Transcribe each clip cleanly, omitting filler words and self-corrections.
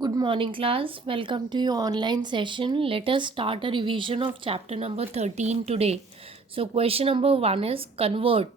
Good morning, class. Welcome to your online session. Let us start a revision of chapter number 13 today. So, question number 1 is convert.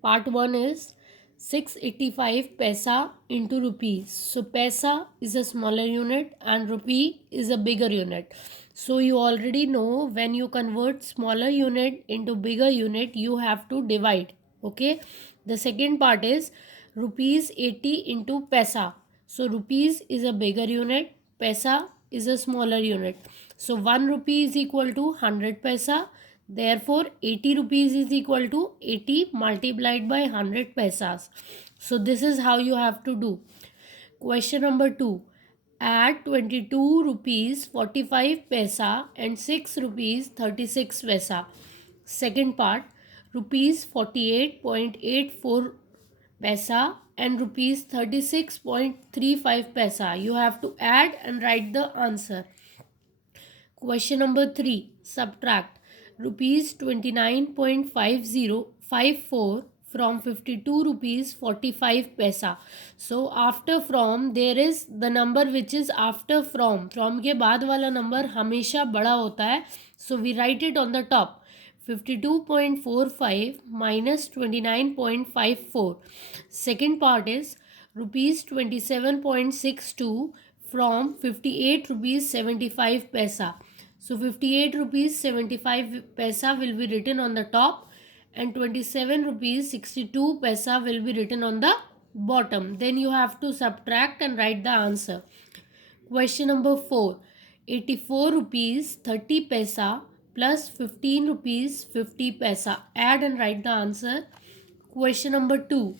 Part 1 is 685 paisa into rupees. So, paisa is a smaller unit and rupee is a bigger unit. So, you already know when you convert smaller unit into bigger unit, you have to divide. Okay. The second part is rupees 80 into paisa. So rupees is a bigger unit, paisa is a smaller unit. So 1 rupee is equal to 100 paisa. Therefore 80 rupees is equal to 80 multiplied by 100 paisas. So this is how you have to do. Question number 2. Add 22 rupees 45 paisa and 6 rupees 36 paisa. Second part, rupees 48.84 paisa and rupees 36.35 paisa. You have to add and write the answer. Question number 3. Subtract rupees 29.5054 from 52 rupees 45 paisa. So after from there is the number which is after from के बाद वाला number हमेशा बड़ा होता है. So we write it on the top. 52.45 minus 29.54. Second part is rupees 27.62 from 58 rupees 75 paisa. So 58 rupees 75 paisa will be written on the top and 27 rupees 62 paisa will be written on the bottom. Then you have to subtract and write the answer. Question number 4. 84 rupees 30 paisa plus 15 rupees 50 paisa. Add and write the answer. Question number 2.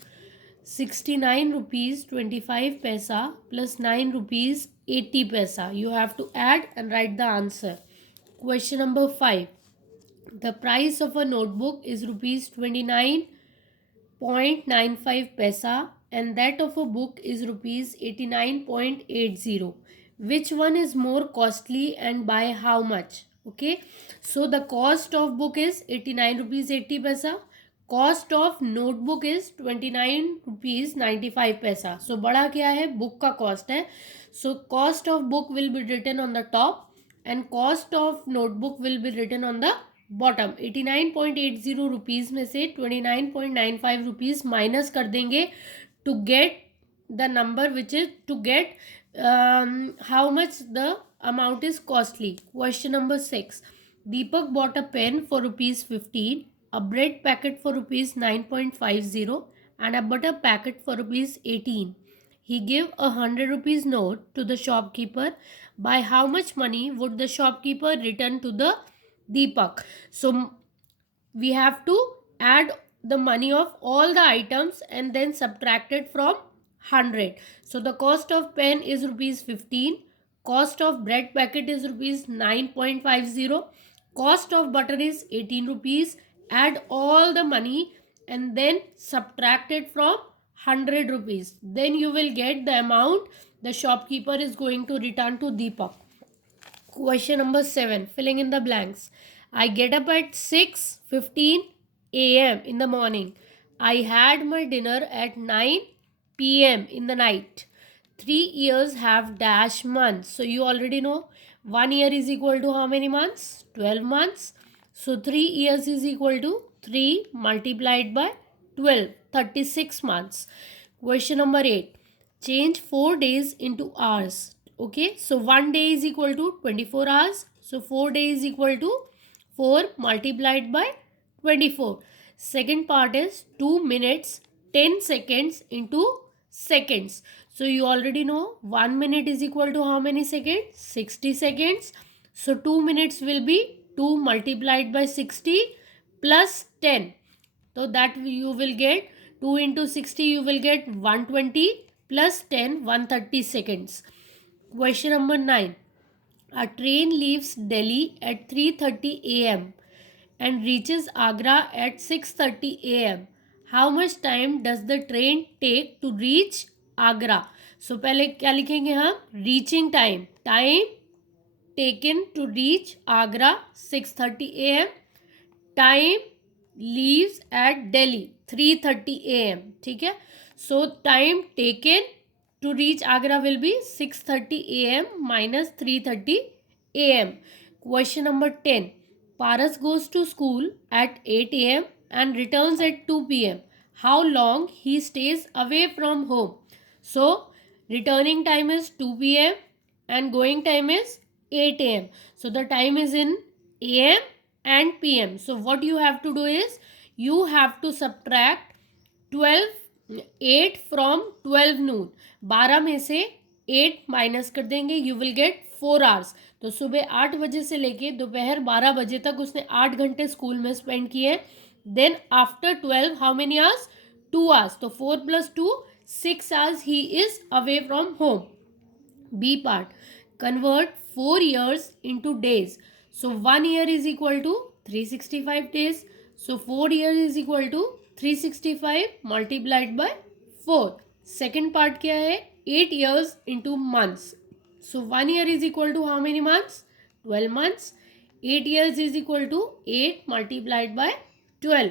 69 rupees 25 paisa plus 9 rupees 80 paisa. You have to add and write the answer. Question number 5. The price of a notebook is rupees 29.95 paisa and that of a book is rupees 89.80. Which one is more costly and by how much? Okay, so the cost of book is 89 rupees 80 paisa. Cost of notebook is 29 rupees 95 paisa. So बड़ा क्या है, book का cost है. So cost of book will be written on the top and cost of notebook will be written on the bottom. 89.80 rupees में से 29.95 rupees minus कर देंगे to get the number which is to get how much the amount is costly. Question number 6. Deepak bought a pen for rupees 15, a bread packet for rupees 9.50 and a butter packet for rupees 18. He gave a 100 rupees note to the shopkeeper. By how much money would the shopkeeper return to the Deepak? So we have to add the money of all the items and then subtract it from 100. So the cost of pen is rupees 15. Cost of bread packet is rupees 9.50. Cost of butter is 18 rupees. Add all the money and then subtract it from 100 rupees. Then you will get the amount the shopkeeper is going to return to Deepak. Question number 7. Filling in the blanks. I get up at 6:15 a.m. in the morning. I had my dinner at 9 p.m. in the night. 3 years have dash months. So you already know 1 year is equal to how many months? 12 months. So 3 years is equal to 3 multiplied by 12, 36 months. Question number 8. Change 4 days into hours. Okay, so 1 day is equal to 24 hours. So 4 days is equal to 4 multiplied by 24. Second part is 2 minutes 10 seconds into seconds. So you already know 1 minute is equal to how many seconds? 60 seconds. So 2 minutes will be 2 multiplied by 60 plus 10. So that you will get 2 into 60 you will get 120 plus 10 130 seconds. Question number 9. A train leaves Delhi at 3:30 a.m. and reaches Agra at 6:30 a.m. How much time does the train take to reach Agra? So पहले क्या लिखेंगे हम? Reaching time. Time taken to reach Agra 6:30 a.m. Time leaves at Delhi 3:30 a.m. ठीक है. So time taken to reach Agra will be 6:30 a.m. minus 3:30 a.m. Question number 10. Paras goes to school at 8 a.m. and returns at 2 p.m. How long he stays away from home? So, returning time is 2 p.m. and going time is 8 a.m. So, the time is in a.m. and p.m. So, what you have to do is you have to subtract 8 from 12 नून. 12 में से 8 minus कर देंगे, you will get 4 hours. तो सुबह 8 बजे से लेके दोपहर 12 बजे तक उसने 8 घंटे स्कूल में स्पेंड किए. Then after 12 how many hours? 2 hours. तो 4 + 2 6 आवर्स ही is away from home. B part, convert 4 years into days. So 1 year is equal to 365 days. So 4 years is equal to 365 multiplied by 4. Second part क्या है? 8 years into months. So 1 year is equal to how many months? 12 months. 8 years is equal to 8 multiplied by 12.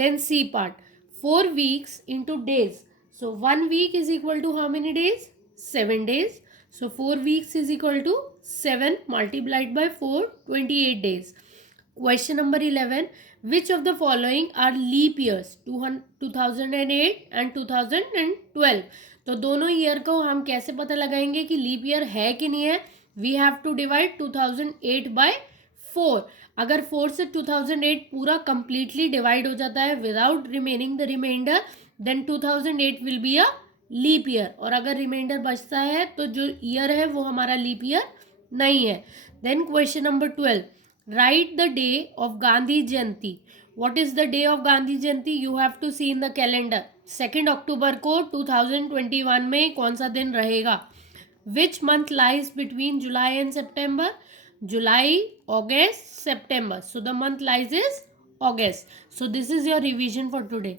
Then C part, 4 weeks into days. So 1 week is equal to how many days? 7 days. So 4 weeks is equal to 7 multiplied by 4, 28 days. Question number 11. Which of the following are leap years? 2008 and 2012. तो दोनों year को हम कैसे पता लगाएंगे कि leap year है कि नहीं है? We have to divide 2008 by 4. अगर 4 से 2008 पूरा कंप्लीटली डिवाइड हो जाता है without remaining the reminder, then 2008 will be a leap year. और अगर रिमाइंडर बचता है तो जो ईयर है वो हमारा लीप ईयर नहीं है. Then question number 12. Write the day of Gandhi Jayanti. What is the day of Gandhi Jayanti? You have to see in the calendar. 2 अक्टूबर को 2021 में कौन सा दिन रहेगा? Which month lies between July and September? July, August, September. So the month lies is August. So this is your revision for today.